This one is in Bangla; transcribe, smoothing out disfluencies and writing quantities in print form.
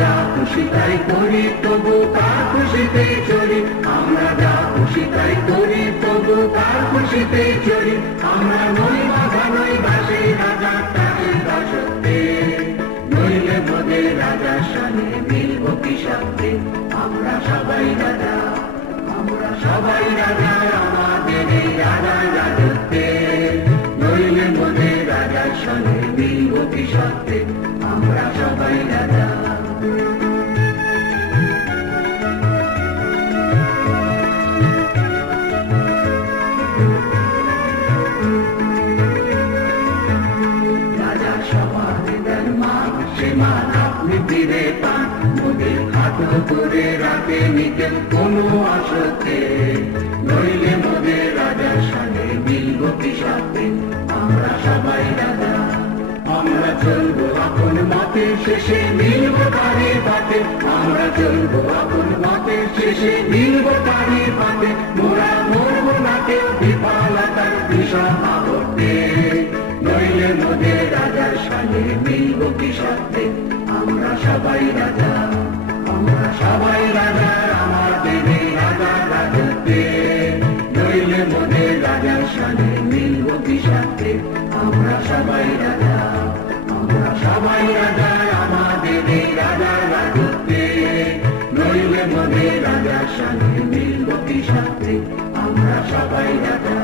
যা খুশি তাই করি তবু তার খুশিতে চলি, আমরা যা খুশি তাই করি তবু তার খুশিতে চলি। আমরা নই বাধা নই দাসী, রাজা তাদের দাসত্বে, নইলে মোদের রাজার সঙ্গে মিলব কি সাথে। আমরা সবাই রাজা, আমরা সবাই রাজা, আমাদের এই রাজার রাজত্বে, নইলে মোদের রাজার সঙ্গে মিলব কি সাথে। আমরা সবাই রাজা। রাজা সবার দেন মান, সে মান আপনি ফিরে পান, মোদের খাটো করে রাতে নিতেন কোনো আসতে, নইলে মোদের রাজার সঙ্গে মিলব কি সাথে। আমরা সবাই রাজা, আমরা চলবো আপন মতে, শেষে মিলব পানির পাতে। আমরা চলবো আপন মতে, শেষে মিলব পানির পাতে। মোরা মরব না কেউ বিফলতার বিষম আবর্তে, নইলে মোদের রাজার সঙ্গে মিলব কি সাথে। আমরা সবাই রাজা, আমরা সবাই রাজা, আমাদের এই রাজার রাজত্বে, নইলে মোদের রাজার সঙ্গে মিলব কি সাথে। আমরা সবাই রাজা, আমরা সবাই রাজা, আমাদের এই রাজার রাজত্বে, নইলে মোদের রাজার সঙ্গে মিলব কি সাথে। আমরা সবাই রাজা।